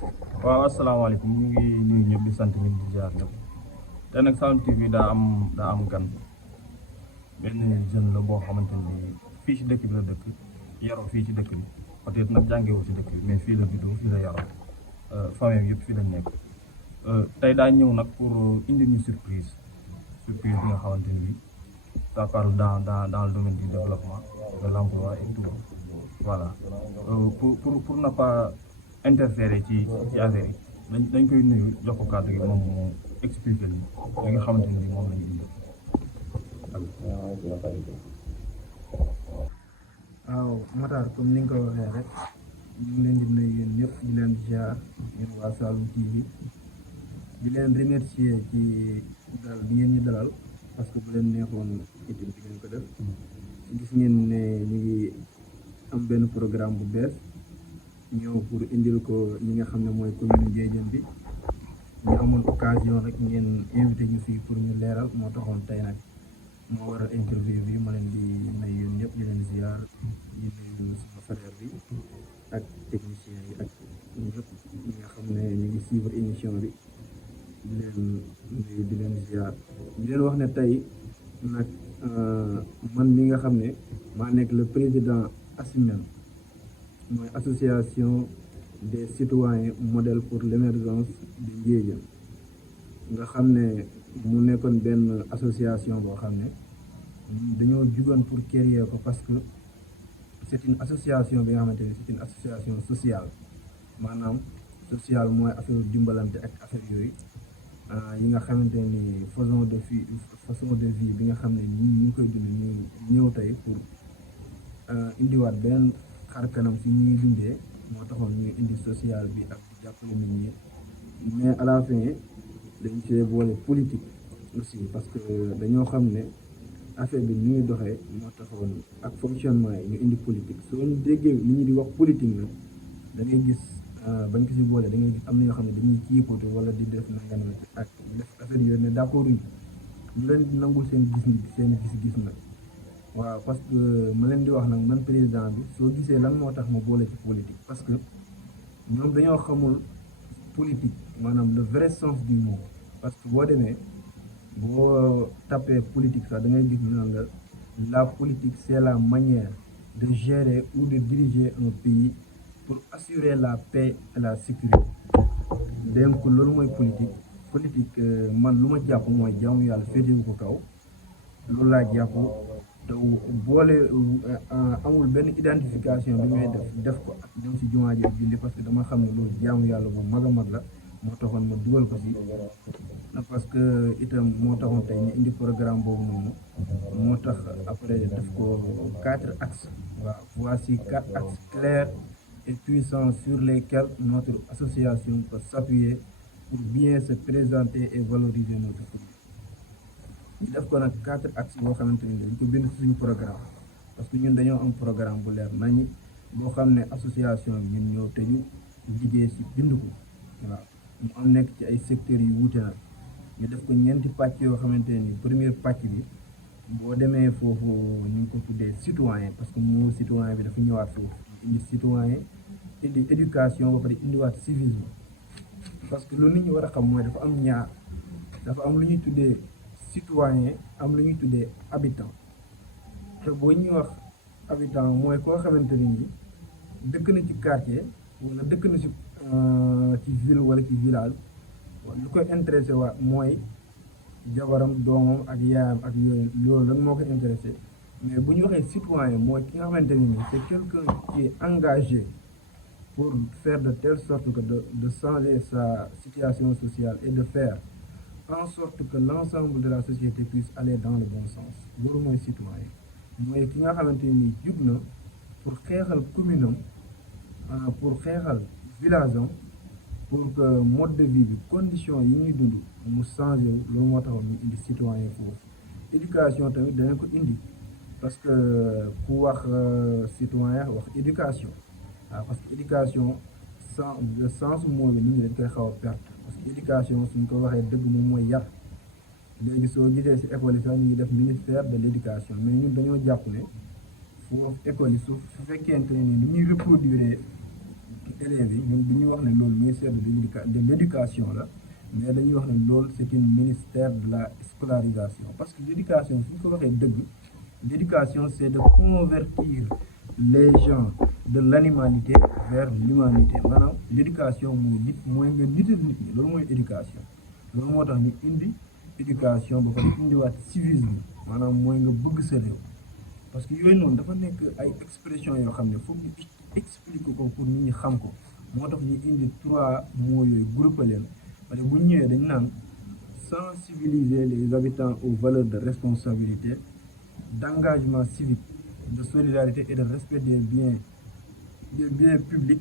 waaw asalaamaaleykum ñu ngi nuyu ñëpp di sant ñëpp di jaar ñëpp te nag Saloum TV daa am gan benn jeune la boo xamante ni fii ci dëkk bi la dëkk yaroo fii ci dëkk bi peut-être nag jàngewul ci dëkk bi mais fii la juddoo fii la yaroo famille yëpp fii la nekk tey daa ñëw nag pour indi ñu surprise bi nga xamante ni ça parle dans le domaine du développement de l'emploi et tout voilà pour ne pas interférer ci affaire yi dañ koy nuyu jox ko kàddu gi moom mu expliquer li nga xamante ni moom la ñu indi. waaw Matar comme ni nga ko waxee rek ñu ngi leen di nuyu yéen ñëpp di leen ziar yéen waa Saloum TV di leen remercier ci dalal bi ngeen ñu dalal parce que bu leen neexoon itam di ngeen ko def gis ngeen ne ñu ngi am benn programme bu bees ñëw pour indil ko ñi nga xam ne mooy commune Ndiédiène bi ñu amoon occasion rek ngeen invité ñu fii pour ñu leeral moo taxoon tey nag moo waral interview bi ma leen di nuyu yéen ñëpp di leen ziar di nuyu sama frère bi ak technicien yi ak ñëpp ñi nga xam ne ñu ngi suivre émission bi di leen nuyu di leen ziar di leen wax ne tey nag man mi nga xam ne maa nekk le président ASIMEL mooy association des citoyens modèles pour l'émergence de Ndiédiène nga xam ne mu nekkoon benn association boo xam ne dañoo jugoon pour créer ko parce que c'est une association bi nga xamante ne c'est une association sociale maanaam sociale mooy affaire dimbalante ak affaire yooyu yi nga xamante ni façon de vie bi nga xam ne ñu ngi koy dund ñu ñëw tey pour indiwaat beneen xar kanam si ñuy dundee moo taxoon ñuy indi social bi ak jàppale nit ñi mais à la fin dañ see boole politique aussi parce que dañoo xam ne affaire bi ni ñuy doxee moo taxoon ak fonctionnement yi ñu indi politique soo ñu déggee li ñu di wax politique nag da ngay gis bañ ko si boole da ngay gis am na ñoo xam ne dañuy kiipootu wala di def nangam ak def affaire yooyu ne d'accord ñu leen di nangul seen gis-gis nag waaw parce que ma leen di wax nag man président bi soo gisee lan moo tax ma boole ci politique parce que ñoom dañoo xamul politique maanaam le vrai sens du mot parce que boo demee boo tapé politique sax da ngay gis ñu naan la politique c'est la manière de gérer ou de diriger un pays pour assurer la paix et la sécurité donc loolu mooy politique man lu ma jàpp mooy jaamu yàlla féetewu ko kaw loolu laa jàpp te boole amul benn identification bi ngay def ko ak ñoom si jumaa ji julli parce que dama xam ne loolu jaamu yàlla bu mag a mag la moo taxoon ma dugal ko si parce que itam moo taxoon tey ñu indi programme boobu noonu moo tax après def ko 4 axes waaw voici 4 axes clairs et puissants sur lesquels notre association peut s'appuyer pour bien se présenter et valoriser notre commune. ñu def ko nag 4 axes boo xamante ni dañ ko bind suñu programme parce que ñun dañoo am programme bu leer nañu boo xam ne association bi ñun ñoo tëju liggéey si bind ko waaw mu am nekk ci ay secteurs yu wuute nag ñu def ko ñeenti pàcc yoo xamante ni première pàcc bi boo demee foofu ñu ngi ko tuddee citoyen parce que moo citoyen bi dafa ñëwaat foofu indi citoyen indi éducation ba pare indiwaat civisme parce que loolu nit ñi war a xam mooy dafa am ñaar dafa am lu ñuy tuddee citoyen am lu ñuy tuddee habitant te boo ñuy wax habitant mooy koo xamante ni dëkk na ci quartier wala dëkk na ci ville wala ci village lu koy intéressé waa mooy jabaram doomam ak yaayam ak yooyu loolu lan moo koy intéressé mais bu ñu waxee citoyen mooy ki nga xamante ni c'est quelqu'un qui est engagé pour faire de telle sorte que de changer sa situation sociale et de faire en sorte que l'ensemble de la société puisse aller dans le bon sens loolu mooy citoyen mooy ki nga xamante ni jug na pour xeexal commune am pour xeexal village am pour que mode de vie bi condition yi ñuy dund mu changé loolu moo taxoon ñu indi citoyen foofu éducation tamit danañ ko indi parce que ku wax citoyen wax éducation waaw parce que éducation le sens moom nit ñi dañ koy xaw a perte parce que éducation suñ ko waxee dëgg moom mooy yar léegi soo gisee ci école yi sax ñu ngi def ministère de l'éducation mais ñun dañoo jàpp ne foofu école yi su fekkente ni ñuy reproduire élèves yi ñun du ñu wax ne loolu ministère de l'éducation la mais dañuy wax ne loolu c'est une ministère de la scolarisation parce que l'éducation suñ ko waxee dëgg l'éducation c'est de convertir les gens de l'animalité vers l'humanité maanaam l'éducation mooy nga nital nit ñi loolu mooy éducation loolu moo tax ñu indi éducation ba pare indiwaat civisme maanaam mooy nga bëgg sa réew parce que yooyu noonu dafa nekk ay expression yoo xam ne foog ñu expliquer ko pour nit ñi xam ko moo tax ñu indi 3 mots yooyu groupé leen parce que bu ñu ñëwee dañ naan sensibiliser les habitants aux valeurs de responsabilité d'engagement civique de solidarité et de respect des biens publics.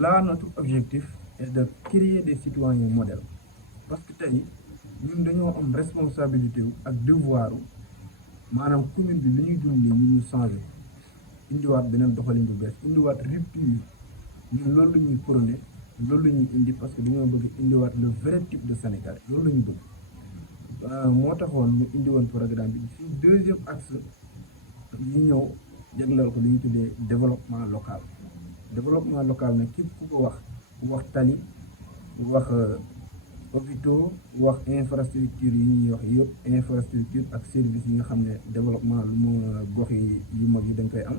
Là notre objectif est de créer des citoyens modèles parce que tey ñun dañoo am responsabilité wu ak devoir maanaam commune bi li ñuy dund nii ñu changé indiwaat beneen doxalin bu bees indiwaat rupture ñun loolu la ñuy prôné loolu la ñuy indi parce que dañoo bëgg indiwaat le vrai type de Sénégal loolu la ñu bëgg moo taxoon ñu indi woon programme bi ci deuxième axe ñu ñëw jagleel ko li ñuy tuddee développement local nag képp ku ko wax tali wax hôpitaux wax infrastructure yi ñuy wax yëpp infrastructure ak service yi nga xam ne développement lu mu gox yi yu mag yi dañ koy am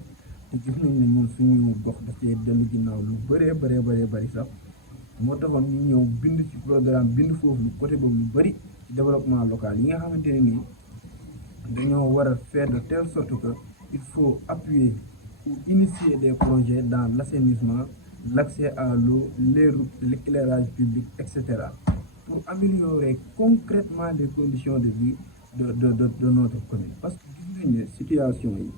te gis nañ ne ñun suñu gox daf cee dellu ginnaaw lu bëree sax moo taxoon ñu ñëw bind ci programme bind foofu lu côté boobu lu bëri ci développement local yi nga xamante ne nii dañoo war a faire de telle sorte que il faut appuyer ou initier des projets dans l'assainissement, l'accès à l'eau, les routes, l'éclairage public, etc. pour améliorer concrètement les conditions de vie de notre commune. Parce que gis nañ ne situation yi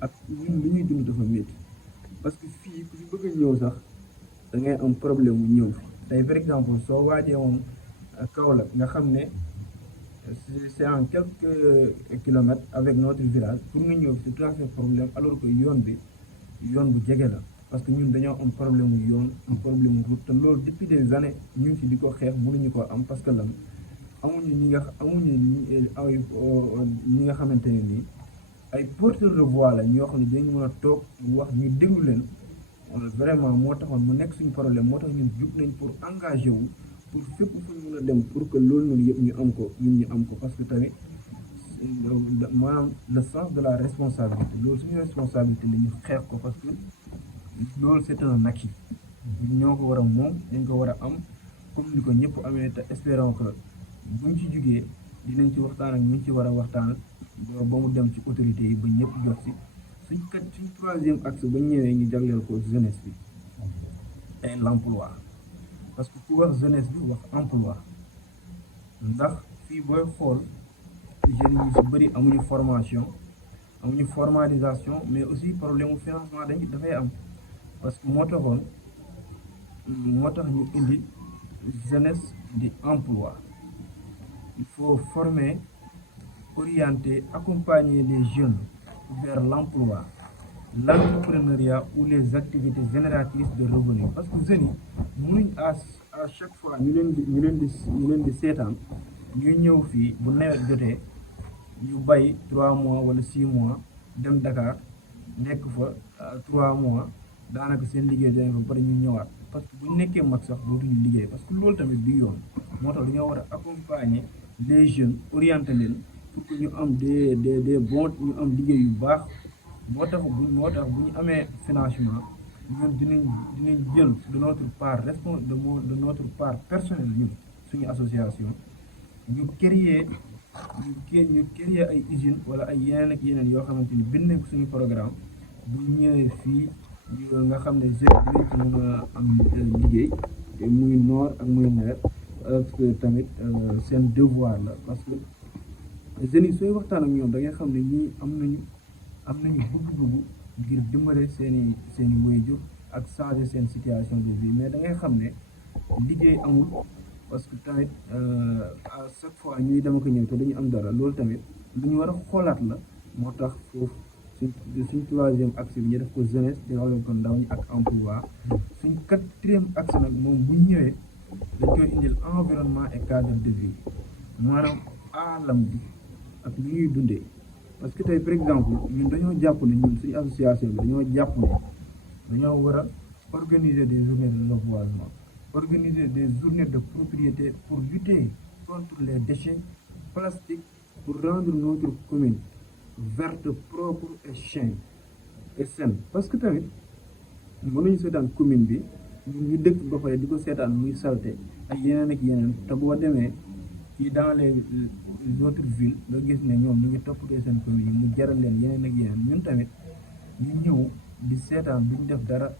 ak ñun li ñuy dund dafa métti parce que fii ku fi bëgg a ñëw sax da ngay am problème mu ñëw fi tey par exemple soo waajee woon Kaolack nga xam ne c'est en quelques kilomètres avec notre village pour nga ñëw c'est tout à fait problème alors que yoon bu jege la parce que ñun dañoo am problème mu yoon am problème mu route te loolu depuis des années ñu ngi ci di ko xeex mënuñu ko am parce que lan amuñu ñi nga xamante ne nii ay porteurs de voix la ñoo xam ne dañu mën a toog wax ñu déglu leen vraiment moo taxoon mu nekk suñu problème moo tax ñun jug nañ pour engagé wu pour fépp fu ñu mën a dem pour que loolu noonu yëpp ñu am ko parce que tamit maanaam le sens de la responsabilité loolu suñu responsabilité la ñu xeex ko parce que loolu c'est un acquis ñoo ko war a moom dañ ko war a am comme ni ko ñëpp amee te espérons que buñ ci jugee dinañ ci waxtaan ak ñu ci war a waxtaan ba mu dem ci autorités yi ba ñëpp jot si suñ troisième axe ba ñëwee ñu jagleel ko jeunesse bi et l'emploi parce que ku wax jeunesse bi wax emploi ndax fii booy xool jeunes yi su bëri amuñu formalisation mais aussi problème mu financement dafay am parce que moo tax ñu indi jeunesse di emploi il faut former orienter accompagner les jeunes vers l'emploi l'entrepreneuriat ou les activités génératrices de revenus parce que jeunes yi mënuñ à chaque fois ñu leen di seetaan ñuy ñëw fii bu nawet jotee ñu bay 3 mois wala 6 mois dem Dakar nekk fa 3 mois daanaka seen liggéey dana fa bari ñu ñëwaat parce que bu ñu nekkee mag sax dootuñu liggéey parce que loolu tamit du yoon moo tax dañoo war a accompagner les jeunes orienter leen pour que ñu am des bons ñu am liggéey yu baax moo tax bu ñu amee financement ñun dinañ jël de notre part de notre part personnelle ñun suñu association ñu créer ay usines wala ay yeneen ak yeneen yoo xamante ni bind nañ ko suñu programme bu ñëwee fii nga xam ne jeunes dinañ ci mën a am liggéey te muy noor ak muy nawet parce que tamit seen devoir la parce que jeunes yi sooy waxtaan ak ñoom da ngay xam ne ñii am nañu bëgg-bëgg ngir dimbale seeni waajur ak changer seen situation de vie mais da ngay xam ne liggéey amul parce que tamit à chaque fois ñuy dem ak ñëw te dañu am dara loolu tamit lu ñu war a xoolaat la moo tax foofu suñ troisième axe bi ñu def ko jeunesse di wax ko ndaw ñi ak emploi suñ quatrième axe nag moom bu ñëwee dañ koy indil environnement et cadre de vie maanaam alam bi ak li ñuy dundee parce que tey par exemple ñun dañoo jàpp ne ñun suñu association bi dañoo jàpp ne dañoo war a organiser des journées de reboisement, organiser des journées de propriété pour lutter contre les déchets plastiques, pour rendre notre commune verte, propre et saine. Parce que tamit mënuñu seetaan commune bi ñu dëkk ba pare di ko seetaan muy salte ak yeneen ak yeneen te boo demee ci dans les autres villes nga gis ne ñoom ñu ngi toppatoo seen commune yi mu jaral leen yeneen ak yeneen ñun tamit ñu ñëw di seetaan duñ def dara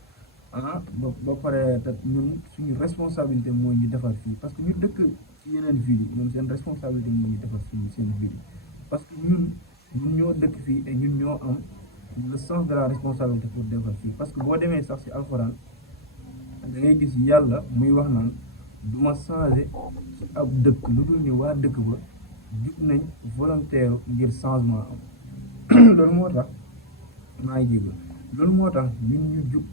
ba pare te ñun suñu responsabilité mooy ñu defar fii parce que ñu dëkk ci yeneen villes yi ñoom seen responsabilité mooy ñu defar fii seen ville yi parce que ñun ñoo dëkk fii et ñun ñoo am le sens de la responsabilité pour defar fii parce que boo demee sax ci alxuraan da ngay gis yàlla muy wax naan du ma changé ci ab dëkk lu dul ni waa dëkk ba jug nañ volontaire ngir changement am loolu moo tax maa ngi jégal loolu moo tax ñun ñu jug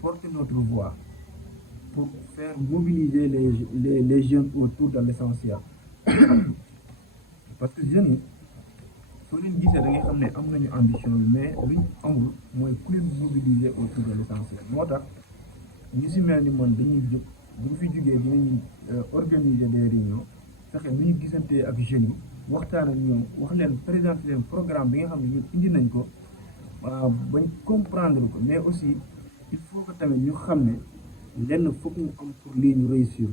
porter notre voix pour faire mobiliser les jeunes autour de l'essentiel parce que jeunes yi soo leen gisee da ngay xam ne am nañu ambition bi mais luñ amul mooy ku leen mobiliser autour de l'essentiel moo tax ñu si mel ni man dañuy jóg bu ñu fi jógee dinañ organiser des réunions fexe nu ñu gisantee ak jeunes yi waxtaan ak ñoom wax leen présenter leen programme bi nga xam ne ñun indi nañ ko bañ comprendre ko mais aussi il faut que tamit ñu xam ne lenn foog ñu am pour lii ñu réussir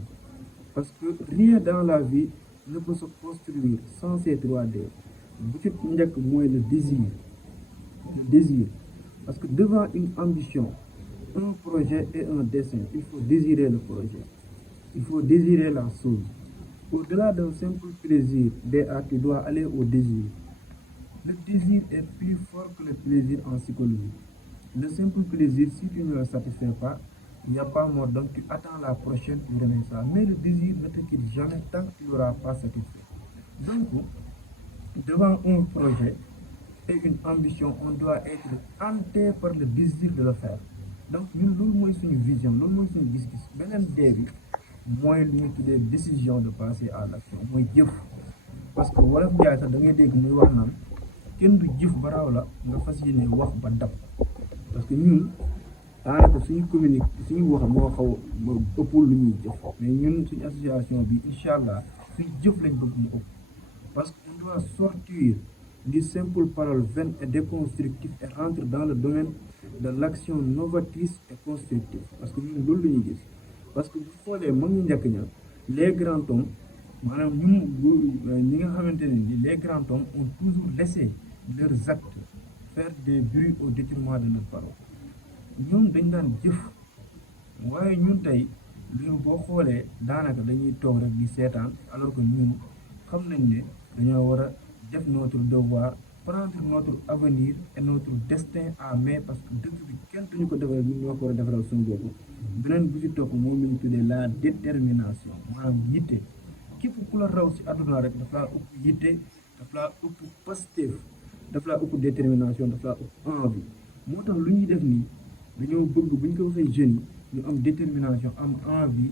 parce que rien dans la vie ne peut se construire sans ces 3D bu ci njëkk mooy le désir parce que devant une ambition un projet et un dessein il faut désirer le projet il faut désirer la chose au-delà d'un simple plaisir tu dois aller au désir. Le désir est plus fort que le plaisir en psychologie. Le simple plaisir, si tu ne le satisfais pas, il n'y a pas mort, donc tu attends la prochaine pour donner ça. Mais le désir ne te quitte jamais tant que tu ne l'auras pas satisfait. Donc, devant un projet et une ambition, on doit être hanté par le désir de le faire. Donc, nous, c'est une vision, nous, c'est une gis-gis. Beneen début, moi, c'est décision de passer à l'action. Moi, jëf. Parce que wolof jaay sax da ngay dégg muy wax naan kenn du jëf ba raw la nga fas yéene wax ba dab parce que ñun daanaka suñu communique suñu wax moo xaw ëppul lu ñuy jëf mais ñun suñu association bi incha allah suñu jëf lañ bëgg mu ëpp parce que on doit sortir du simple parole vaine et déconstructive et rentrer dans le domaine de l'action novatrice et constructive parce que ñun loolu la ñuy gis parce que bu xoolee mag ñu njëkk ña les grands hommes maanaam ñi nga xamante ne ni les grands hommes ont toujours laissé leurs actes faire des bruits au détriment de notre parole ñoom dañ daan jëf waaye ñun tey lu boo xoolee daanaka dañuy toog rek di seetaan alors que ñun xam nañ ne dañoo war a def notre devoir prendre notre avenir et notre destin à main parce que dëkk bi kenn duñu ko defaral ñun ñoo ko war a defaral suñu bopp beneen bu ci topp moom la ñu tuddee la détermination maanaam yitte képp ku la raw si àdduna rek daf laa ëpp yitte daf laa ëpp pastéef daf laa ëpp détermination daf laa ëpp envie moo tax lu ñuy def nii dañoo bëgg bu ñu ko waxee jeunes yi ñu am détermination am envie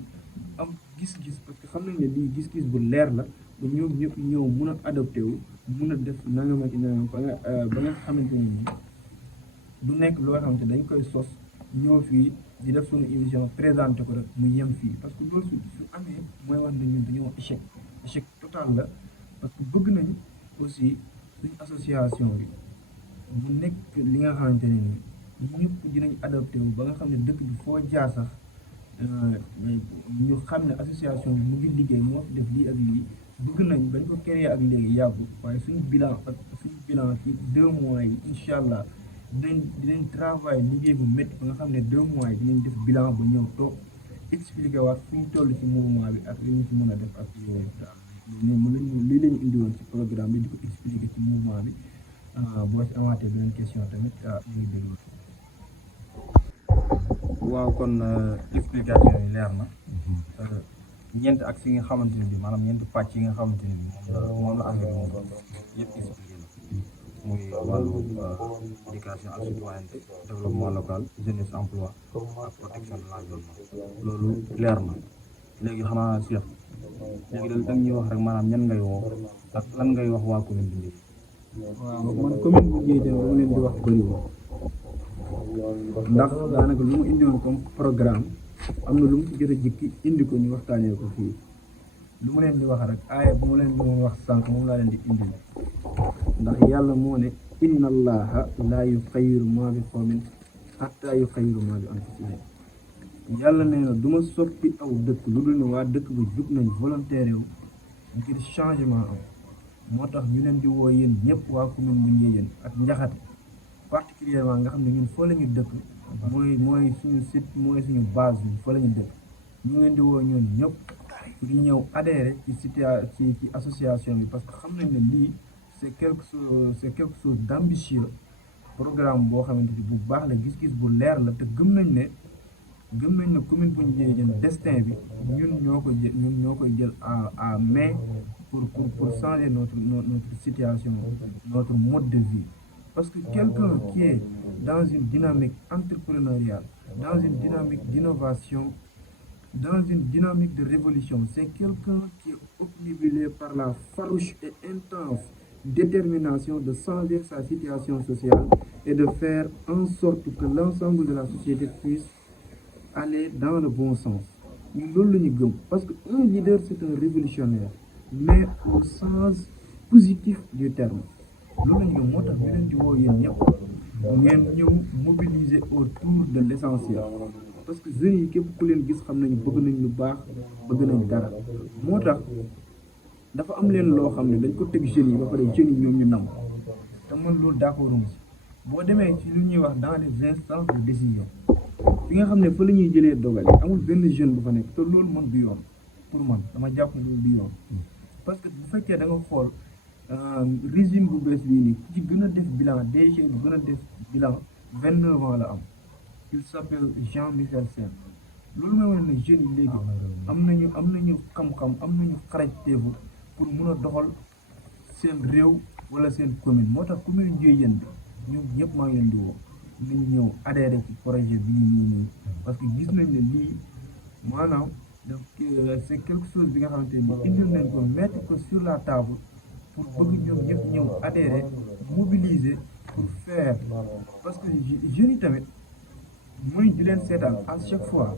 am gis-gis parce que xam nañ ne lii gis-gis bu leer la ba ñoom ñëpp ñëw mun a adopté wu mun a def nangam ak nangam ba nga xamante ne nii du nekk loo xamante dañ koy sos ñëw fii di def suñu émission présenté ko rek mu yem fii parce que loolu su amee mooy wax ne ñun dañoo échec total la parce que bëgg nañ aussi suñu association bi mu nekk li nga xamante ne nii ñëpp dinañ adopté wu ba nga xam ne dëkk bi foo jaar sax ñu xam ne association bi mu ngi liggéey moo fi def lii ak lii bëgg nañ bañ ko créé ak léegi yàggu waaye suñu bilan ci 2 mois yi incha allah dinañ travail liggéey bu métti ba nga xam ne 2 mois yi dinañ def bilan ba ñëw toog expliqué waat fu ñu toll ci mouvement bi ak li ñu ci mën a def ak yooyu daal lii la ñu indi woon ci programme bi di ko expliqué ci mouvement bi boo ci amaatee beneen question tamit ñu ngi déglu. waaw kon explication yi leer na ñeent ak yi nga xamante ne bi maanaam ñeenti pàcc yi nga xamante ne bi moom la affaire bi moom yëpp expliqué na muy wàllu éducation ak citoyenneté développement local jeunesse emploi ak protection de l'environnement loolu leer na léegi xanaa Cheikh léegi da ñuy wax rek maanaam ñan ngay woo ak lan ngay wax waa commune bi Ndéy. waaw man commune bi Ndéy dama leen di wax bëriwul ndax daanaka lu mu indiwoon comme programme am na lu mu ci jot a jikki indi ko ñu waxtaanee ko fii lu mu leen di wax rek aaya bu mu leen di wax sànq moom laa leen di indil ndax yàlla moo ne inna allaha laa yuxayyiru maa bi qawmin hattaa yuxayyiru maa bi anfusihim yàlla nee na du ma soppi aw dëkk lu dul ne waa dëkk bi jug nañ volontaire wu ngir changement am moo tax ñu leen di woo yéen ñëpp waa commune bu Ndiédiène ak Njaxate particulièrement nga xam ne ñun foo la ñu dëkk mooy suñu site mooy suñu base bi foo la ñu dëkk ñu leen di woo ñoon ñëpp ñu ñëw adhéré ci association bi parce que xam nañ ne lii c'est quelque chose d'ambitieux programme boo xamante ni bu baax la gis-gis bu leer la te gëm nañ ne commune bu Ndiédiène destin bi ñun ñoo koy jël à main pour changer notre situation notre mode de vie parce que quelqu'un qui est dans une dynamique entrepreneuriale dans une dynamique d'innovation dans une dynamique de révolution c'est quelqu'un qui est obnubilé par la farouche et intense détermination de changer sa situation sociale et de faire en sorte que l'ensemble de la société puisse aller dans le bon sens ñun loolu la ñu gëm parce que un leader c'est un révolutionnaire mais au sens positif du terme loolu la ñu gëm moo tax ñu leen di woo yéen ñëpp ngeen ñëw mobiliser autour de l'essentiel parce que jeunes yi képp ku leen gis xam nañu bëgg nañ lu baax bëgg nañ dara moo tax dafa am leen loo xam ne dañ ko teg jeunes yi ba pare jeunes yi ñoom ñu nam te man loolu d'accord si boo demee ci lu ñuy wax dans les instances de décision fi nga xam ne fa la ñuy jëlee dogal yi amul benn jeune bu fa nekk te loolu man du yoon pour man dama jàpp ne loolu du yoon parce que bu fekkee da nga xool régime bu bees bii nii ku ci gën a def bilan DG bu gën a def bilan 29 ans la am il s'appelle Jean-Michel Sène loolu mooy wane ne jeunes yi léegi am nañu xam-xam am nañu xarañteefu pour mun a doxal seen réew wala seen commune moo tax commune Ndiédiène bi ñoom ñëpp maa ngi leen di woo nañu ñëw adhéré ci projet bii nii parce que gis nañ ne lii maanaam c'est quelque chose bi nga xamante ni indil nañ ko mettre ko sur la table pour bëgg ñoom ñëpp ñëw adhéré mobiliser pour faire parce que jeunes yi tamit mooy di leen seetaan à chaque fois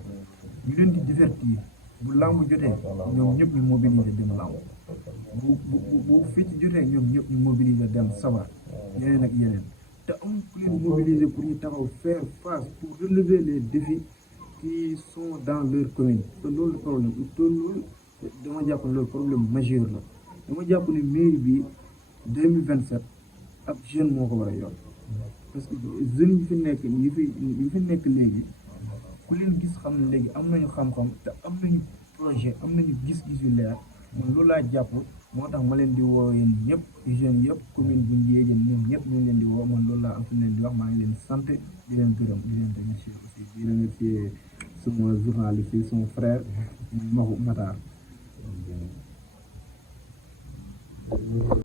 ñu leen di divertir bu làmb jotee ñoom ñëpp ñu mobiliser dem làmb bu fecc jotee ñoom ñëpp ñu mobiliser dem sabar yeneen ak yeneen te am ku leen mobiliser pour ñu taxaw faire face pour relever les défis qui sont dans leur commune te loolu problème loolu dama jàpp ne loolu problème majeur la dama jàpp ne mairie bi 2027 ab jeune moo ko war a yor parce que jeunes yi fi nekk yi fi nekk léegi ku leen gis xam ne léegi am nañu xam-xam te am nañu projet am nañu gis-gis yu leer man loolu laa jàpp moo tax ma leen di woo yéen ñëpp jeunes yëpp commune bu Ndiédiène ñoom ñëpp ñu leen di woo man loolu laa am fi leen di wax maa ngi leen sant di leen gërëm di leen remercier aussi di remercier suma journaliste yi suma frère Matar